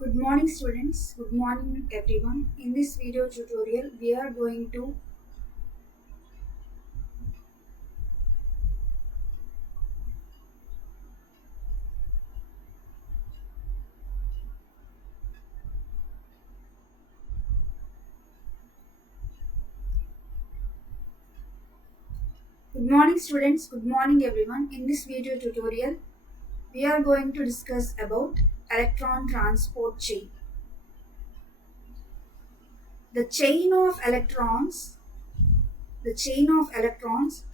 Good morning students, good morning everyone. In this video tutorial we are going to Good morning students, good morning everyone. In this video tutorial we are going to discuss about electron transport chain. The chain of electrons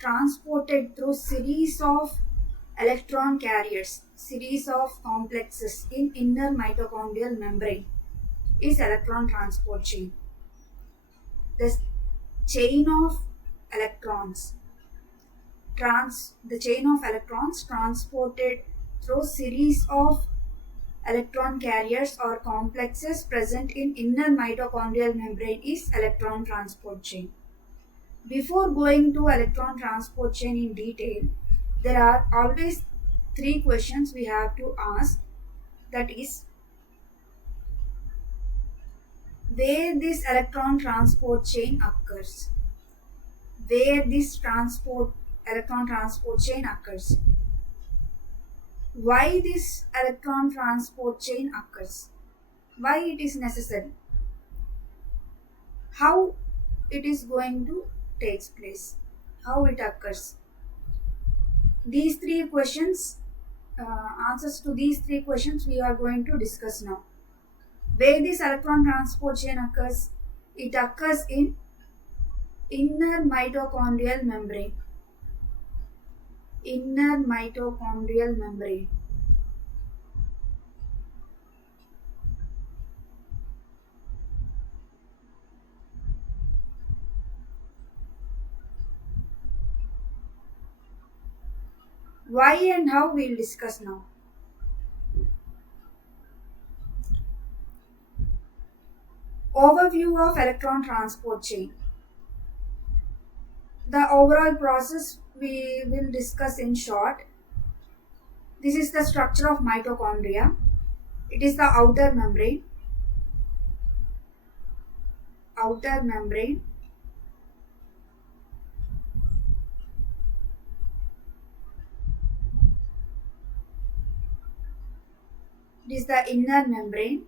transported through series of complexes in inner mitochondrial membrane is electron transport chain. The chain of electrons the chain of electrons transported through series of electron carriers or complexes present in inner mitochondrial membrane is electron transport chain. Before going to electron transport chain in detail, there are always three questions we have to ask, that is, where this electron transport chain occurs. Where this electron transport chain occurs. Why this electron transport chain occurs, why it is necessary, how it is going to take place, how it occurs. These three questions, answers to these three questions we are going to discuss now. Where this electron transport chain occurs, it occurs in inner mitochondrial membrane. Inner mitochondrial membrane. Why and how we'll discuss now. Overview of electron transport chain. The overall process we will discuss in short. This is the structure of mitochondria. It is the outer membrane. Outer membrane. It is the inner membrane.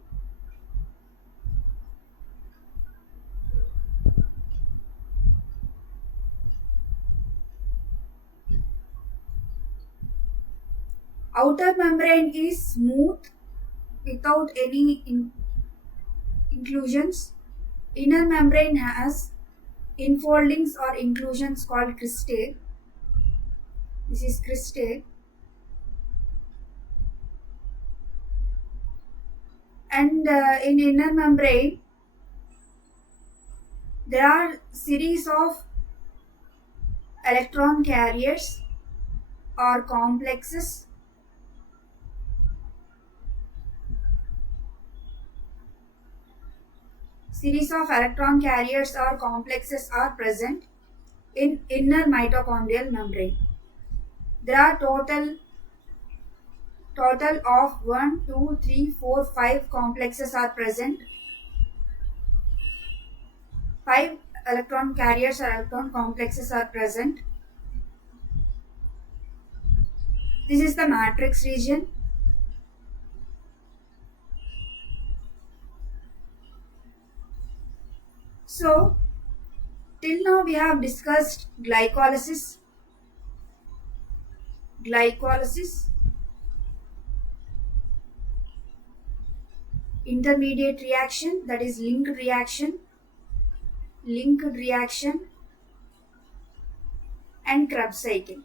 Outer membrane is smooth without any inclusions. Inner membrane has infoldings or inclusions called cristae. This is cristae. And in inner membrane, there are series of electron carriers or complexes. Series of electron carriers or complexes are present in inner mitochondrial membrane. There are total of 1, 2, 3, 4, 5 complexes are present. 5 electron carriers or electron complexes are present. This is the matrix region. So, till now we have discussed glycolysis, intermediate reaction, that is linked reaction, and Krebs cycle.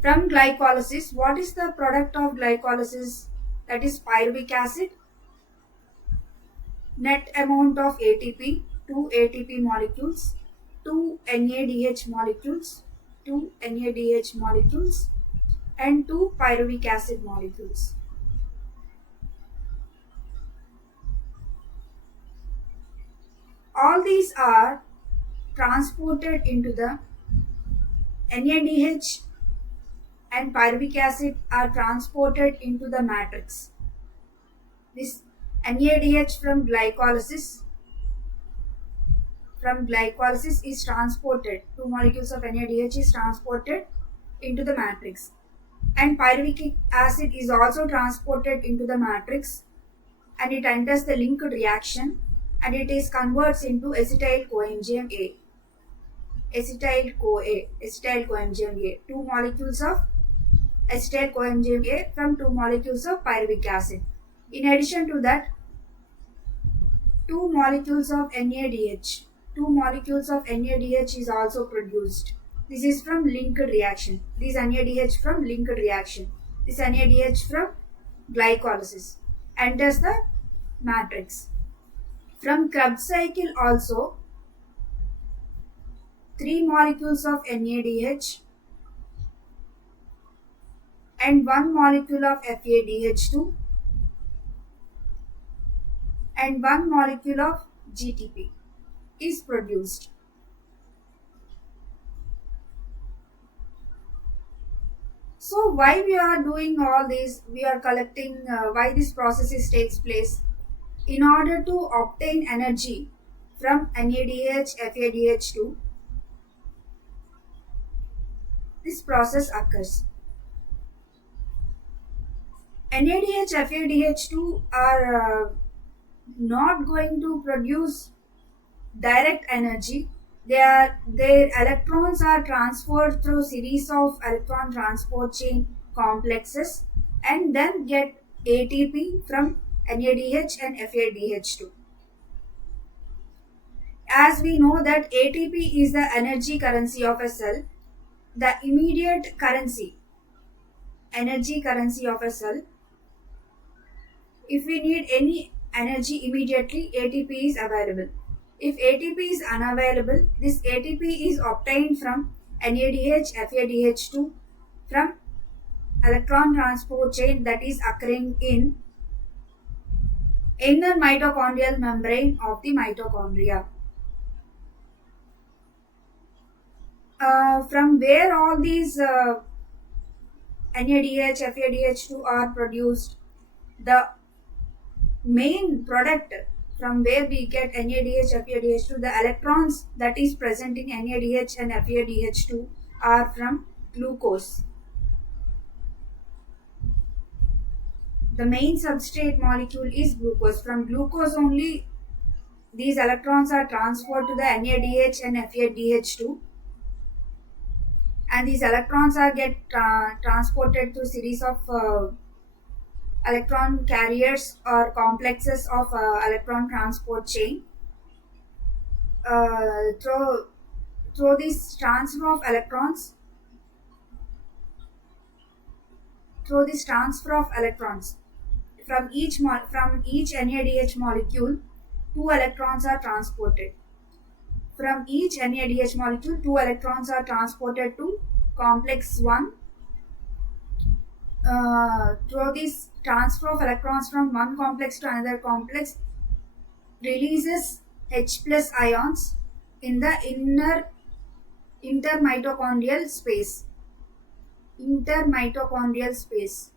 From glycolysis, what is the product of glycolysis? That is pyruvic acid. Net amount of ATP, 2 ATP molecules, 2 NADH molecules, and 2 pyruvic acid molecules. All these are transported into the NADH and pyruvic acid are transported into the matrix. This NADH from glycolysis is transported. Two molecules of NADH is transported into the matrix, and pyruvic acid is also transported into the matrix, and it enters the linked reaction, and it is converts into acetyl coenzyme A. Acetyl coenzyme A. Two molecules of acetyl coenzyme A from two molecules of pyruvic acid. In addition to that, two molecules of NADH. Two molecules of NADH is also produced. This is from linked reaction. This NADH from linked reaction. This NADH from glycolysis enters the matrix. From Krebs cycle also, three molecules of NADH and one molecule of FADH2 and one molecule of GTP is produced. So why we are doing all this? We are collecting why this process takes place in order to obtain energy from NADH, FADH2. This process occurs. NADH, FADH2 are not going to produce direct energy. Their electrons are transferred through series of electron transport chain complexes and then get ATP from NADH and FADH2. As we know that ATP is the energy currency of a cell, the immediate energy currency of a cell. If we need any energy immediately, ATP is available. If ATP is unavailable, this ATP is obtained from NADH, FADH2 from electron transport chain that is occurring in inner mitochondrial membrane of the mitochondria. From where all these NADH, FADH2 are produced, the main product from where we get NADH, FADH2, the electrons that is present in NADH and FADH2 are from glucose. The main substrate molecule is glucose. From glucose only these electrons are transferred to the NADH and FADH2, and these electrons are transported through series of electron carriers or complexes of electron transport chain. Through this transfer of electrons, from each NADH molecule, two electrons are transported. From each NADH molecule, two electrons are transported to complex 1. Through this transfer of electrons from one complex to another complex releases H plus ions in the intermitochondrial space. Intermitochondrial space.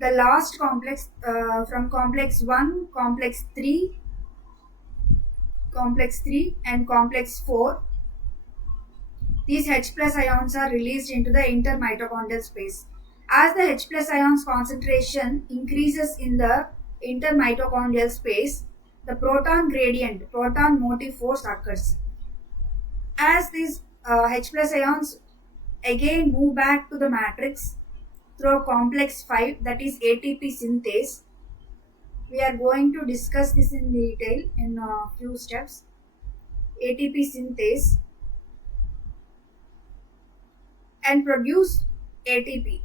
The last complex from complex 1, complex 3 and complex 4, these H plus ions are released into the intermitochondrial space. As the H plus ions concentration increases in the intermitochondrial space, the proton gradient, proton motive force occurs. As these H plus ions again move back to the matrix through complex 5, that is ATP synthase. We are going to discuss this in detail in a few steps. ATP synthase and produce ATP.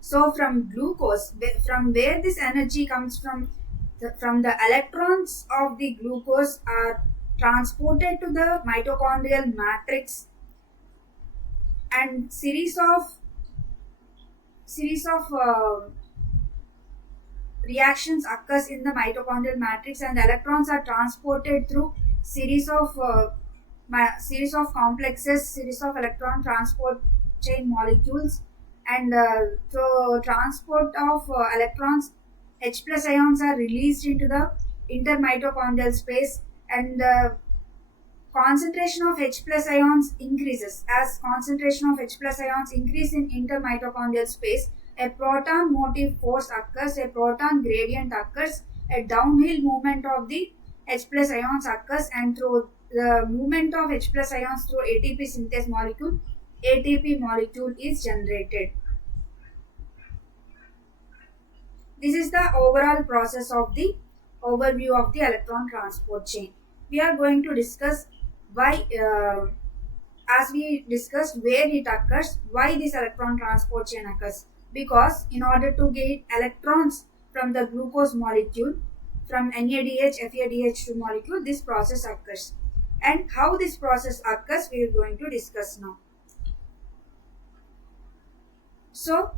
So from glucose, from where this energy comes from the electrons of the glucose are transported to the mitochondrial matrix, and series of series of reactions occurs in the mitochondrial matrix, and the electrons are transported through series of series of complexes, series of electron transport chain molecules, and through transport of electrons, H plus ions are released into the intermitochondrial space, and the concentration of H plus ions increases. As concentration of H plus ions increase in intermitochondrial space, a proton motive force occurs, a proton gradient occurs, a downhill movement of the H plus ions occurs, and through the movement of H plus ions through ATP synthase molecule, ATP molecule is generated. This is the overall process of the overview of the electron transport chain. We are going to discuss why, as we discussed, where it occurs, why this electron transport chain occurs. Because in order to get electrons from the glucose molecule, from NADH, FADH2 molecule, this process occurs. And how this process occurs, we are going to discuss now. So,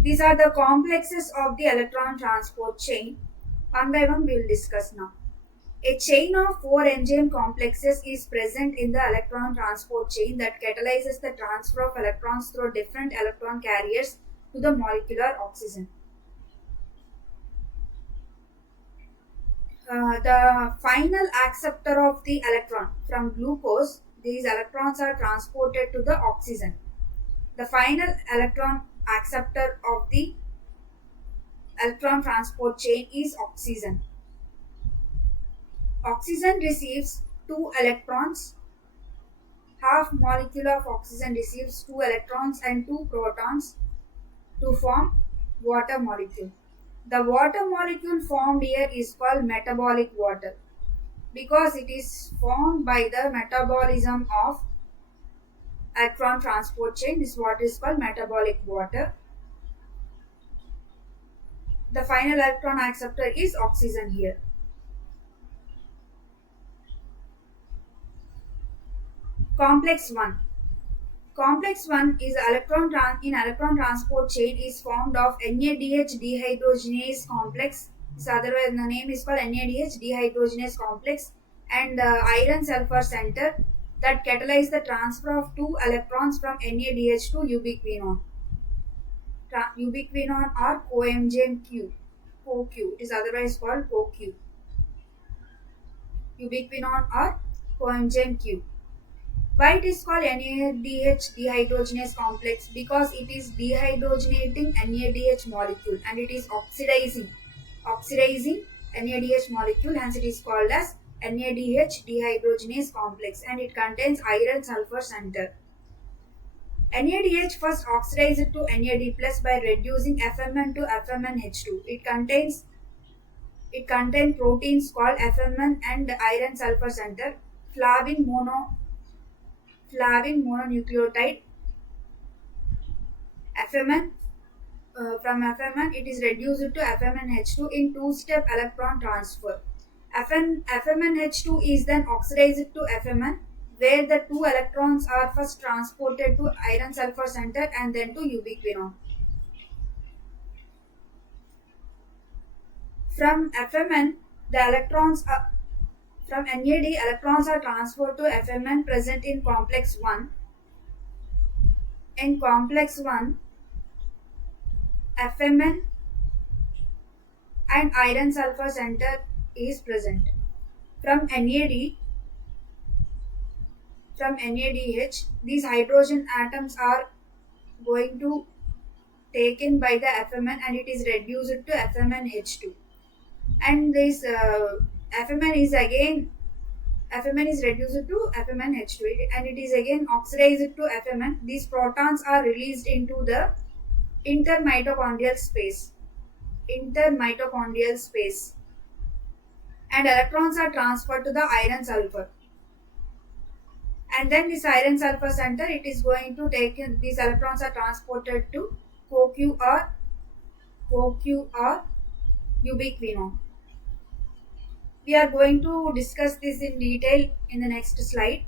these are the complexes of the electron transport chain. One by one we will discuss now. A chain of 4 enzyme complexes is present in the electron transport chain that catalyzes the transfer of electrons through different electron carriers to the molecular oxygen. The final acceptor of the electron from glucose, these electrons are transported to the oxygen. The final electron acceptor of the electron transport chain is oxygen. Oxygen receives 2 electrons. Half molecule of oxygen receives 2 electrons and 2 protons to form water molecule. The water molecule formed here is called metabolic water because it is formed by the metabolism of electron transport chain. This water is called metabolic water. The final electron acceptor is oxygen here. Complex 1. Complex 1 is in electron transport chain is formed of NADH dehydrogenase complex. This otherwise the name is called NADH dehydrogenase complex, and iron sulfur center that catalyze the transfer of 2 electrons from NADH to ubiquinone. Ubiquinone or coenzyme Q. CoQ. It is otherwise called CoQ. Ubiquinone or coenzyme Q. Why it is called NADH dehydrogenase complex? Because it is dehydrogenating NADH molecule and it is oxidizing NADH molecule, hence it is called as NADH dehydrogenase complex, and it contains iron sulfur center. NADH first oxidizes to NAD plus by reducing FMN to FMNH2. It contains proteins called FMN and iron sulfur center, flavin mononucleotide FMN. From FMN it is reduced to FMNH2 in two-step electron transfer. FMNH2 is then oxidized to FMN, where the 2 electrons are first transported to iron sulfur center and then to ubiquinone. From FMN, the electrons are, from NAD, electrons are transferred to FMN present in complex 1. In complex 1, FMN and iron sulfur center is present. From NADH, these hydrogen atoms are going to taken by the FMN and it is reduced to FMNH2. And this FMN is reduced to FMNH2 and it is again oxidized to FMN. These protons are released into the intermitochondrial space, and electrons are transferred to the iron sulfur, and then this iron sulfur center, it is going to take in, these electrons are transported to CoQ or ubiquinone. We are going to discuss this in detail in the next slide.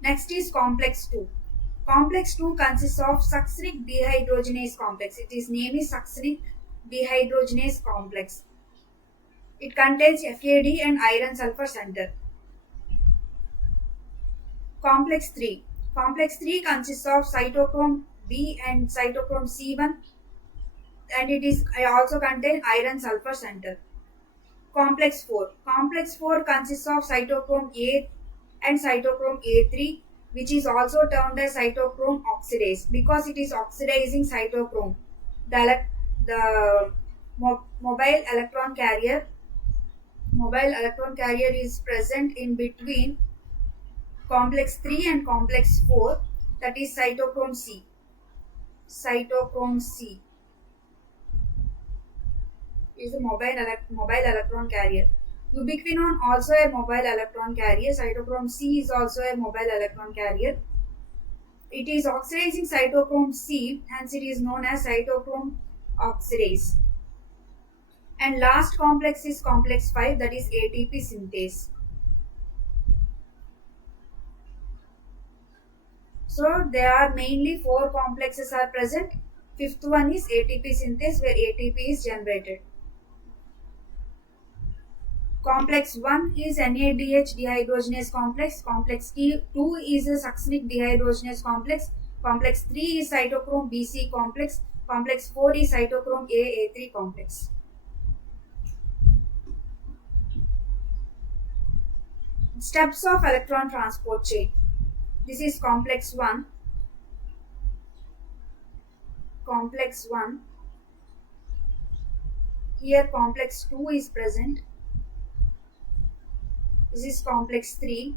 Next is complex 2. Complex 2 consists of succinic dehydrogenase complex. Its name is succinic dehydrogenase complex. It contains FAD and iron sulfur center. Complex 3. Complex 3 consists of cytochrome B and cytochrome C1, and it is also contain iron sulfur center. Complex 4. Complex 4 consists of cytochrome A and cytochrome A3, which is also termed as cytochrome oxidase because it is oxidizing cytochrome. The mobile electron carrier is present in between complex 3 and complex 4, that is cytochrome C. Cytochrome C is a mobile electron carrier. Ubiquinone also a mobile electron carrier. Cytochrome C is also a mobile electron carrier. It is oxidizing cytochrome C, hence it is known as cytochrome oxidase. And last complex is complex 5, that is ATP synthase. So there are mainly 4 complexes are present. Fifth one is ATP synthase, where ATP is generated. Complex 1 is NADH dehydrogenase complex. Complex 2 is a succinic dehydrogenase complex. Complex 3 is cytochrome BC complex. Complex 4 is cytochrome A3 complex. Steps of electron transport chain. This is complex 1. Complex 1. Here complex 2 is present. This is complex 3.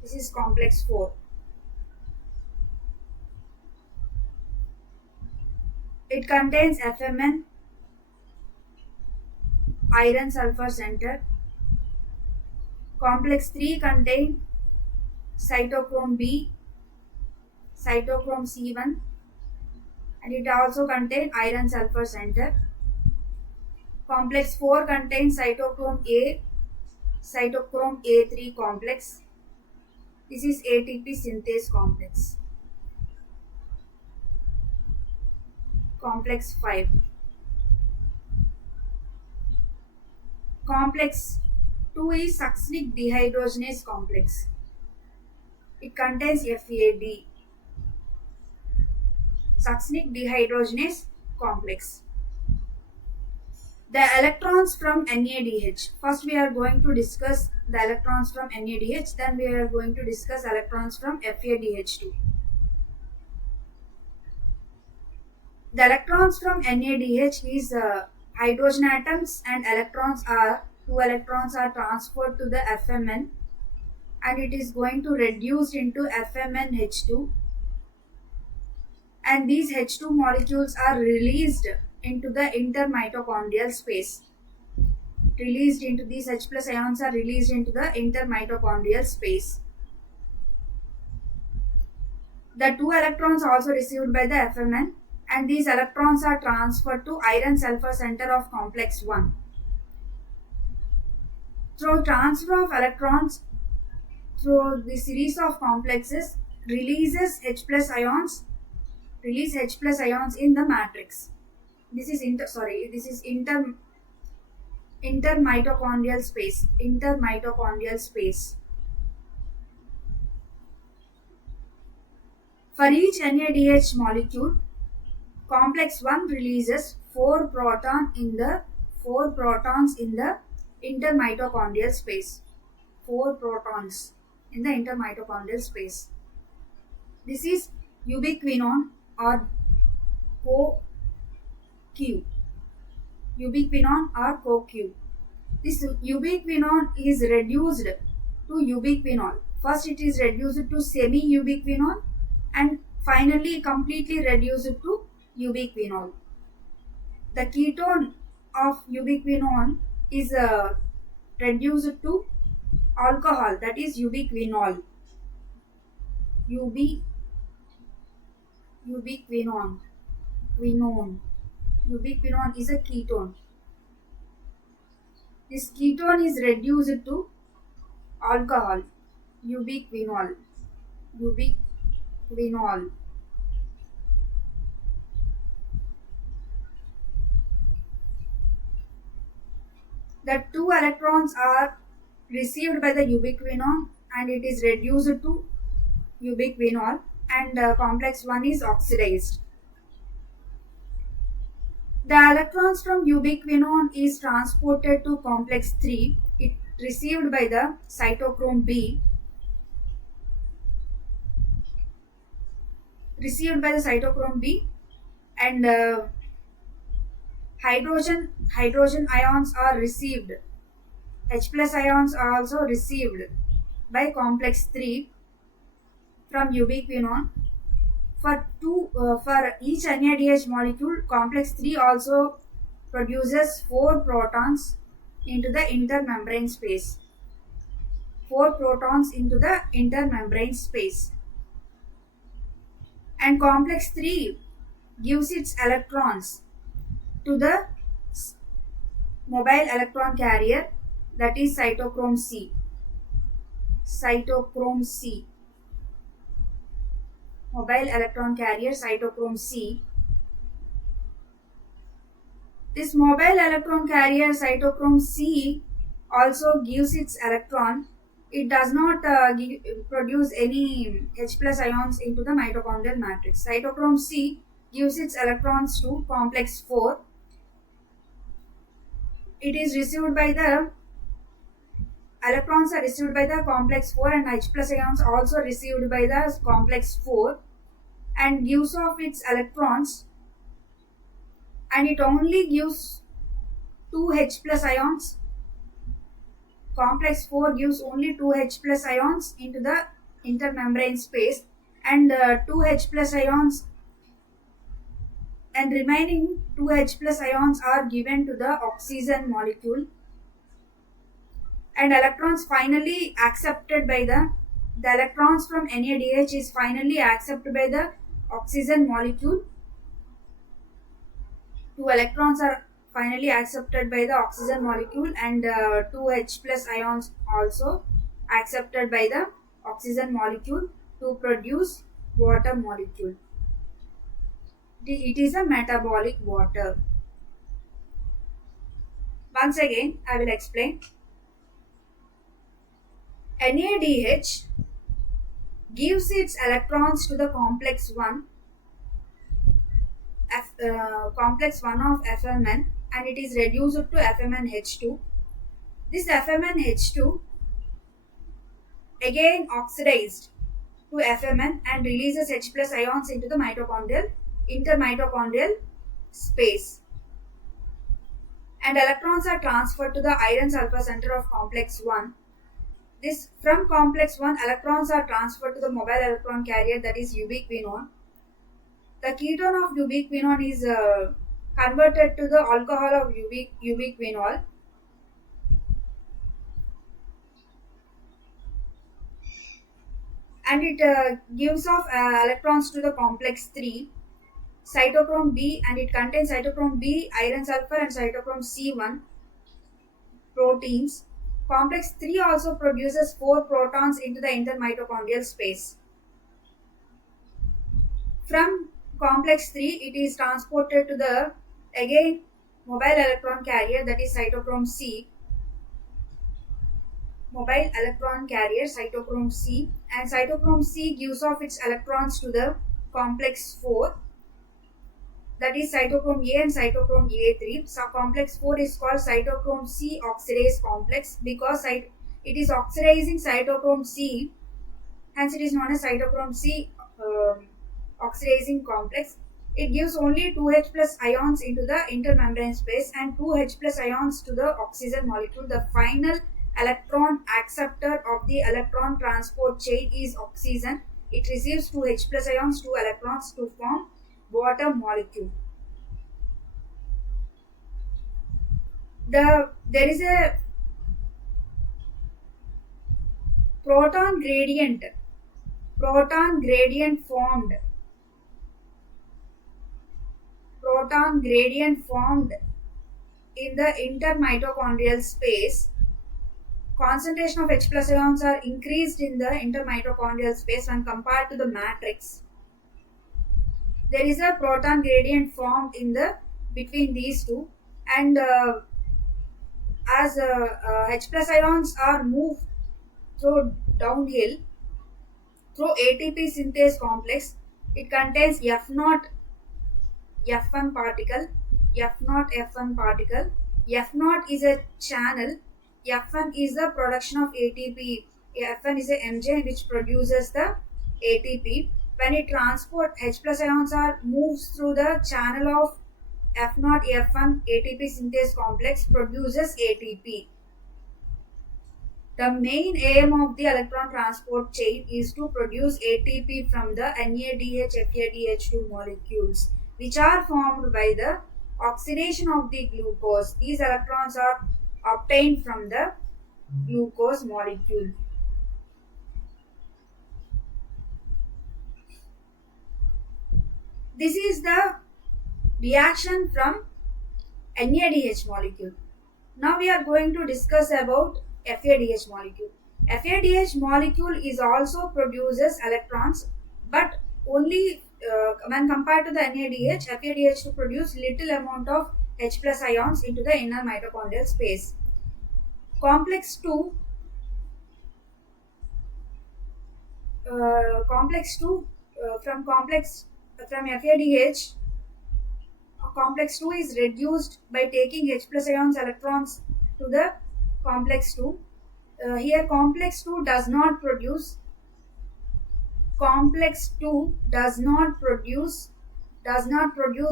This is complex 4. It contains FMN, iron sulfur center. Complex 3 contains cytochrome B, cytochrome C1, and it also contains iron sulfur center. Complex 4 contains cytochrome A, cytochrome A3 complex. This is ATP synthase complex. Complex 5. Complex 2 is succinic dehydrogenase complex. It contains FAD, succinic dehydrogenase complex. The electrons from NADH. First we are going to discuss the electrons from NADH, then we are going to discuss electrons from FADH2. The electrons from NADH is hydrogen atoms, and two electrons are transferred to the FMN, and it is going to reduce into FMNH2, and these H2 molecules are released into the intermitochondrial space. These H plus ions are released into the intermitochondrial space. The 2 electrons also received by the FMN, and these electrons are transferred to iron sulfur center of complex 1. Through transfer of electrons through the series of complexes release H plus ions in the matrix. This is intermitochondrial space. For each NADH molecule, complex 1 releases 4 protons in the intermitochondrial space. 4 protons in the intermitochondrial space. This is ubiquinone or CoQ. This ubiquinone is reduced to ubiquinol. First it is reduced to semi-ubiquinol, and finally completely reduced to ubiquinol. The ketone of ubiquinone is reduced to alcohol, that is ubiquinol. Ubiquinone is a ketone. This ketone is reduced to alcohol. ubiquinol. Ubiquinol. The two electrons are received by the ubiquinol and it is reduced to ubiquinol, and complex 1 is oxidized. The electrons from ubiquinol is transported to complex 3. It received by the cytochrome B. Received by the cytochrome B, and hydrogen ions are received. H plus ions are also received by complex 3 from ubiquinol. For each NADH molecule, complex 3 also produces 4 protons into the intermembrane space. 4 protons into the intermembrane space. And complex 3 gives its electrons to the mobile electron carrier, that is cytochrome C. Cytochrome C. Mobile electron carrier cytochrome C. This mobile electron carrier cytochrome C also gives its electron. It does not produce any H plus ions into the mitochondrial matrix. Cytochrome C gives its electrons to complex 4. It is received by the electrons are received by the complex 4 and H plus ions also received by the complex 4 and gives off its electrons, and it only gives 2 H plus ions. Complex 4 gives only 2 H plus ions into the intermembrane space, and 2 H plus ions and remaining 2 H plus ions are given to the oxygen molecule, and electrons finally accepted by the electrons from NADH is finally accepted by the oxygen molecule. 2 electrons are finally accepted by the oxygen molecule, and 2 H plus ions also accepted by the oxygen molecule to produce water molecule. It is a metabolic water. Once again, I will explain. NADH gives its electrons to the complex 1, complex 1 of FMN, and it is reduced to FMNH2. This FMNH2 again oxidized to FMN and releases H plus ions into the intermitochondrial space. And electrons are transferred to the iron sulfur center of complex 1. This from complex 1, electrons are transferred to the mobile electron carrier, that is ubiquinol. The ketone of ubiquinol is converted to the alcohol of ubiquinol. And it gives off electrons to the complex 3, cytochrome B, and it contains cytochrome B, iron sulfur, and cytochrome C1 proteins. Complex 3 also produces 4 protons into the intermitochondrial space. From complex 3, it is transported to the again mobile electron carrier, that is cytochrome C. Mobile electron carrier cytochrome C, and cytochrome C gives off its electrons to the complex 4, that is cytochrome A and cytochrome A3. So complex 4 is called cytochrome C oxidase complex because it is oxidizing cytochrome C, hence it is known as cytochrome C oxidizing complex. It gives only 2H plus ions into the intermembrane space and 2H plus ions to the oxygen molecule. The final electron acceptor of the electron transport chain is oxygen. It receives 2H plus ions, 2 electrons to form water molecule. There is a proton gradient formed. Proton gradient formed in the intermitochondrial space concentration of H plus ions are increased in the intermitochondrial space when compared to the matrix. There is a proton gradient formed in the between these two, and as H plus ions are moved through downhill through ATP synthase complex, it contains F naught F1 particle, F naught F1 particle. F naught is a channel. F1 is the production of ATP. F1 is a MJ which produces the ATP. When it transport H plus ions are moves through the channel of F naught F1 ATP synthase complex produces ATP. The main aim of the electron transport chain is to produce ATP from the NADH FADH2 molecules, which are formed by the oxidation of the glucose. These electrons are obtained from the glucose molecule. This is the reaction from NADH molecule. Now we are going to discuss about FADH molecule. FADH molecule is also produces electrons, but only when compared to the NADH, FADH to produce little amount of H plus ions into the inner mitochondrial space. Complex 2, from FADH, complex 2 is reduced by taking H plus ions electrons to the complex 2. Here complex 2 does not produce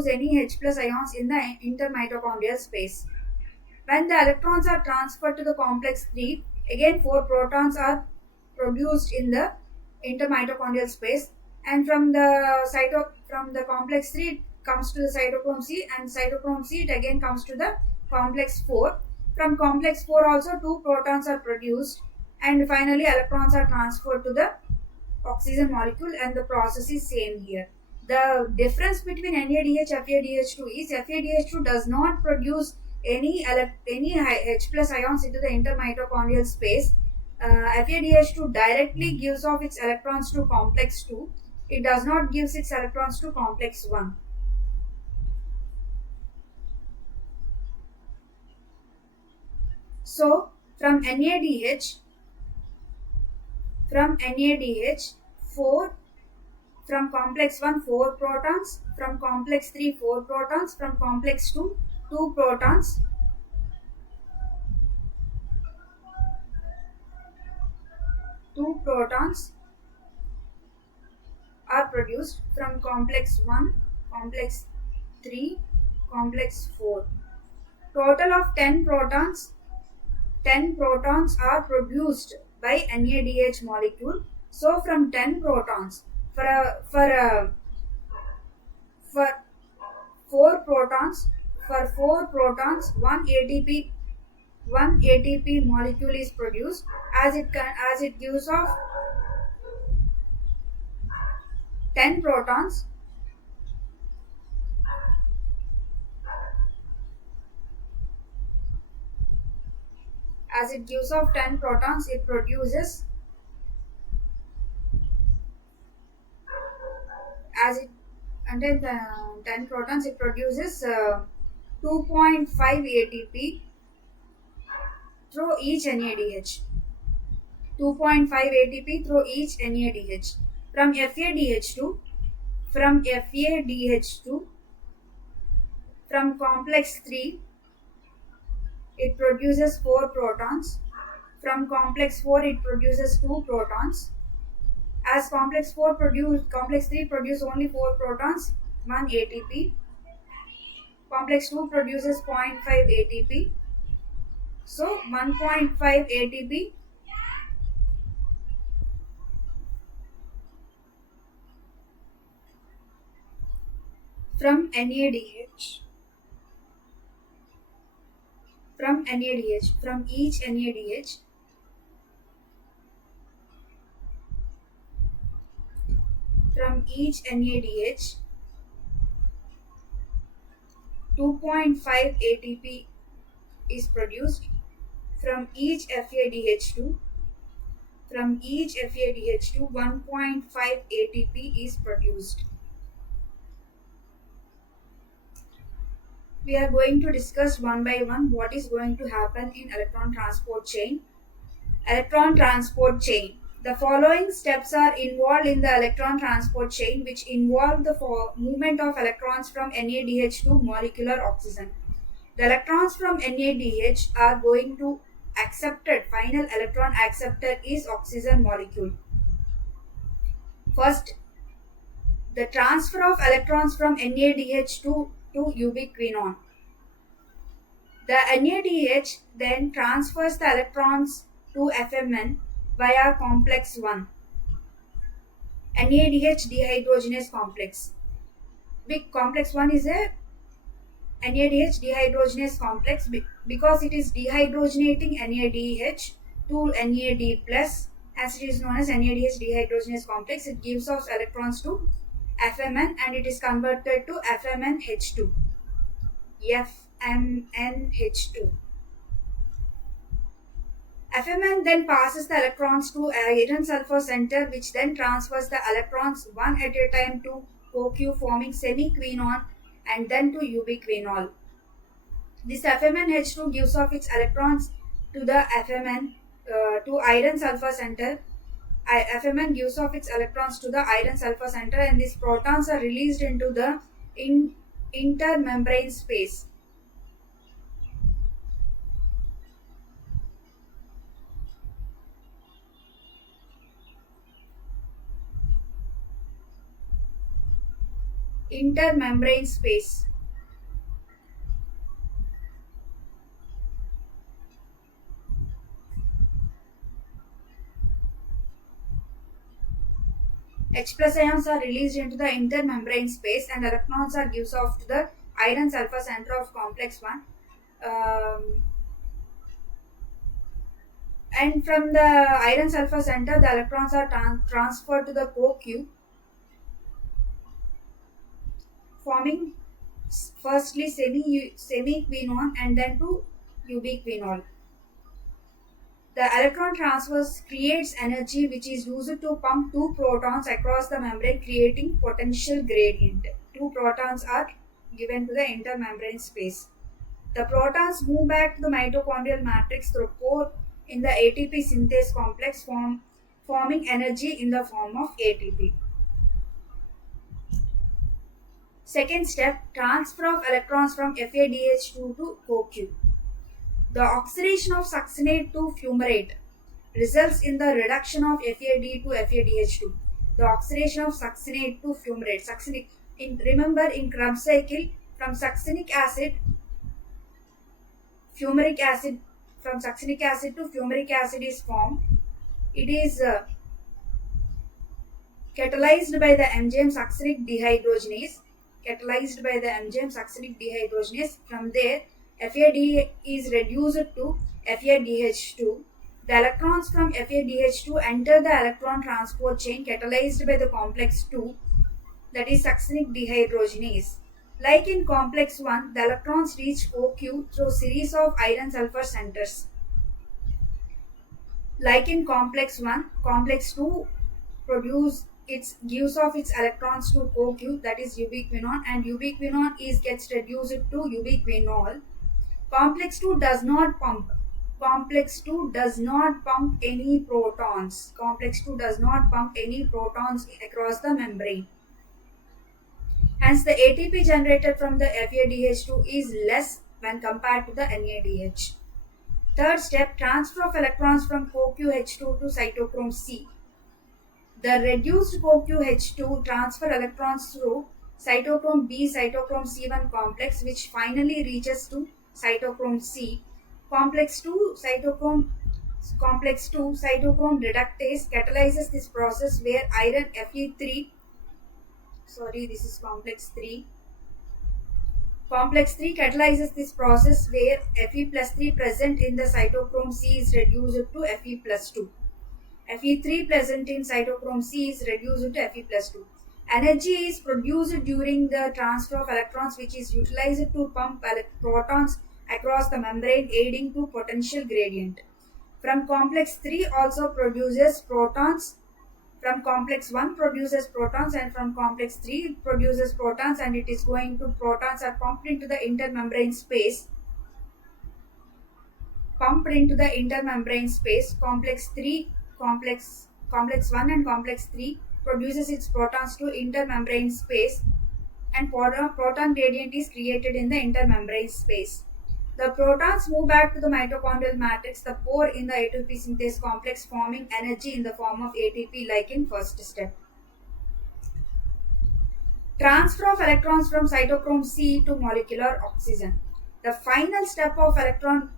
any H plus ions in the intermitochondrial space. When the electrons are transferred to the complex 3, again 4 protons are produced in the intermitochondrial space, and from the complex 3 it comes to the cytochrome C, and cytochrome C it again comes to the complex 4. From complex 4 also 2 protons are produced, and finally electrons are transferred to the oxygen molecule, and the process is same here. The difference between NADH FADH2 is FADH2 does not produce any H plus ions into the intermitochondrial space. FADH2 directly gives off its electrons to complex 2. It does not give its electrons to complex 1. So from NADH 4, from complex 1 4 protons, from complex 3 4 protons, from complex 2 2 protons. Two protons are produced from complex 1, complex 3, complex 4. Total of 10 protons are produced by NADH molecule. So from 10 protons, for 4 protons, 1 ATP molecule is produced, as it gives off 10 protons. As it gives off 10 protons, it produces, as it contains 10 protons, it produces 2.5 ATP through each NADH. 2.5 ATP through each NADH. From FADH2, from complex 3, it produces 4 protons. From complex 4, it produces 2 protons. As complex 3 produce only 4 protons, 1 ATP. Complex 2 produces 0.5 ATP. So 1.5 ATP from NADH. From each NADH, from each NADH, 2.5 ATP is produced. from each FADH2 1.5 ATP is produced. We are going to discuss one by one what is going to happen in electron transport chain. Electron transport chain. The following steps are involved in the electron transport chain, which involve the movement of electrons from NADH to molecular oxygen. The electrons from NADH are going to accepted. Final electron acceptor is oxygen molecule. First, the transfer of electrons from NADH to ubiquinone. The NADH then transfers the electrons to FMN via complex 1, NADH dehydrogenase complex. Big complex 1 is a NADH dehydrogenase complex because it is dehydrogenating NADH to NAD plus, as it is known as NADH dehydrogenase complex. It gives off electrons to FMN and it is converted to FMNH2. FMNH2. FMN then passes the electrons to iron sulfur center, which then transfers the electrons one at a time to CoQ, forming semiquinone and then to ubiquinol. This FMNH2 gives off its electrons to the FMN to iron sulfur center. FMN gives off its electrons to the iron sulfur center, and these protons are released into the intermembrane space. Intermembrane space. H plus ions are released into the intermembrane space and electrons are given off to the iron sulfur center of complex 1. And from the iron sulfur center, the electrons are transferred to the CoQ, forming firstly semiquinone and then to ubiquinol. The electron transfers creates energy which is used to pump two protons across the membrane, creating potential gradient. Two protons are given to the intermembrane space. The protons move back to the mitochondrial matrix through pore in the ATP synthase complex, forming energy in the form of ATP. Second step, transfer of electrons from FADH2 to CoQ. The oxidation of succinate to fumarate results in the reduction of FAD to FADH2. The oxidation of succinate to fumarate. Remember in Krebs cycle, from succinic acid, fumaric acid, from succinic acid to fumaric acid is formed. It is catalyzed by the enzyme succinic dehydrogenase. From there, FAD is reduced to FADH2. The electrons from FADH2 enter the electron transport chain catalyzed by the complex 2, that is succinic dehydrogenase. Like in complex 1, the electrons reach CoQ through series of iron sulfur centers. Like in complex 1, complex 2 gives off its electrons to CoQ, that is ubiquinone, and ubiquinone gets reduced to ubiquinol. Complex 2 does not pump any protons. Across the membrane. Hence, the ATP generated from the FADH2 is less when compared to the NADH. Third step, transfer of electrons from CoQH2 to cytochrome C. The reduced CoQH2 transfer electrons through cytochrome B, cytochrome C1 complex, which finally reaches to cytochrome C. Complex 2 cytochrome reductase catalyzes this process where iron Fe3. This is complex 3. Complex 3 catalyzes this process where Fe plus 3 present in the cytochrome C is reduced to Fe plus 2. Fe3 present in cytochrome C is reduced to Fe plus 2. Energy is produced during the transfer of electrons, which is utilized to pump protons across the membrane, aiding to potential gradient. From complex 3 also produces protons. From complex 1 produces protons, and from complex 3 it produces protons, and it is going to protons are pumped into the intermembrane space. Complex 3, complex 1 and complex 3 produces its protons to intermembrane space, and proton gradient is created in the intermembrane space. The protons move back to the mitochondrial matrix, the pore in the ATP synthase complex, forming energy in the form of ATP like in first step. Transfer of electrons from cytochrome C to molecular oxygen. The final step of electron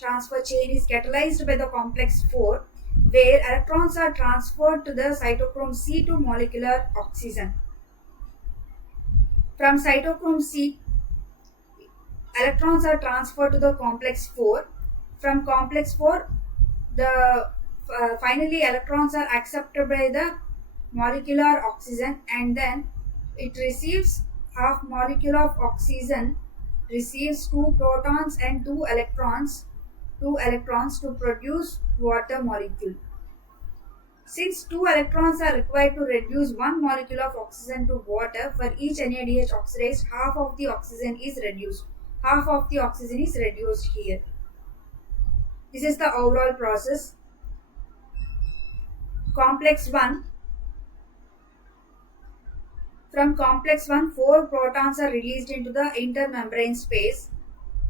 transfer chain is catalyzed by the complex 4, where electrons are transferred to the cytochrome C to molecular oxygen. From cytochrome C, electrons are transferred to the complex 4. From complex 4, the finally electrons are accepted by the molecular oxygen, and then it receives half molecule of oxygen, receives 2 protons and 2 electrons to produce water molecule. Since 2 electrons are required to reduce 1 molecule of oxygen to water, for each NADH oxidized, half of the oxygen is reduced. Half of the oxygen is reduced here. This is the overall process. Complex 1. From complex 1, 4 protons are released into the intermembrane space.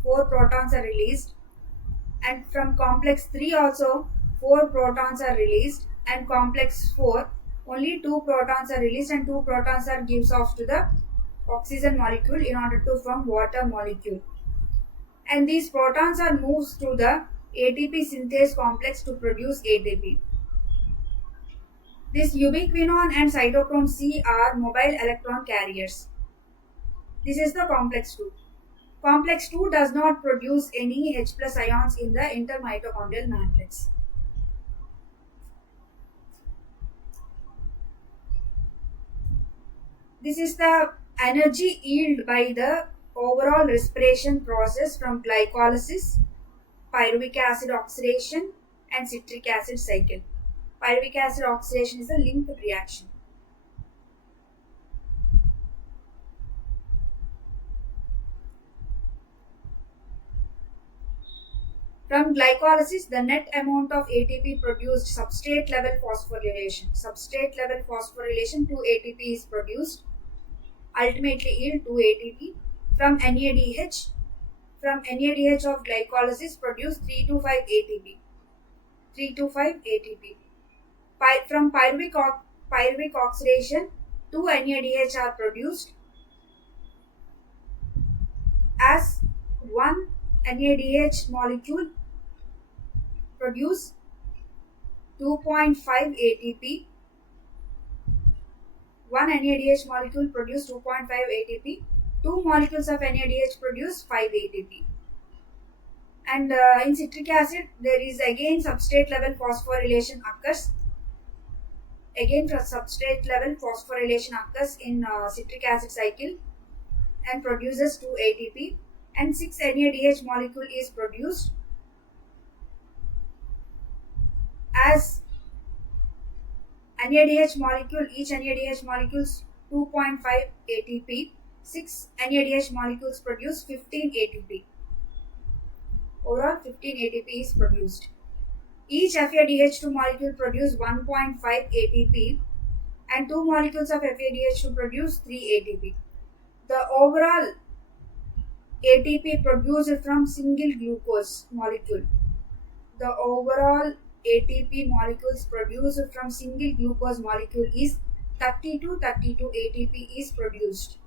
4 protons are released. And from complex 3 also, 4 protons are released. And complex 4, only 2 protons are released, and 2 protons are gives off to the oxygen molecule in order to form water molecule. And these protons are moved to the ATP synthase complex to produce ATP. This ubiquinone and cytochrome C are mobile electron carriers. This is the complex 2. Complex 2 does not produce any H plus ions in the intermitochondrial matrix. This is the energy yield by the overall respiration process from glycolysis, pyruvic acid oxidation, and citric acid cycle. Pyruvic acid oxidation is a linked reaction. From glycolysis, the net amount of ATP produced substrate level phosphorylation. Substrate level phosphorylation 2 ATP is produced, ultimately yield 2 ATP. From NADH of glycolysis produce 325 ATP. 325 ATP. From pyruvic oxidation, 2 NADH are produced, as 1 NADH molecule produce 2.5 ATP. 1 NADH molecule produce 2.5 ATP. 2 molecules of NADH produce 5 ATP. And in citric acid, there is again substrate level phosphorylation occurs. Again, substrate level phosphorylation occurs in citric acid cycle and produces 2 ATP, and 6 NADH molecule is produced, as NADH molecule, each NADH molecules 2.5 ATP, 6 NADH molecules produce 15 ATP. Overall 15 ATP is produced. Each FADH2 molecule produce 1.5 ATP, and 2 molecules of FADH2 produce 3 ATP. The overall ATP produced from single glucose molecule. The overall ATP molecules produced from single glucose molecule is 32 ATP is produced.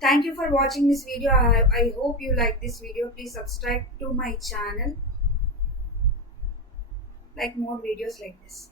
Thank you for watching this video. I hope you like this video. Please subscribe to my channel. Like more videos like this.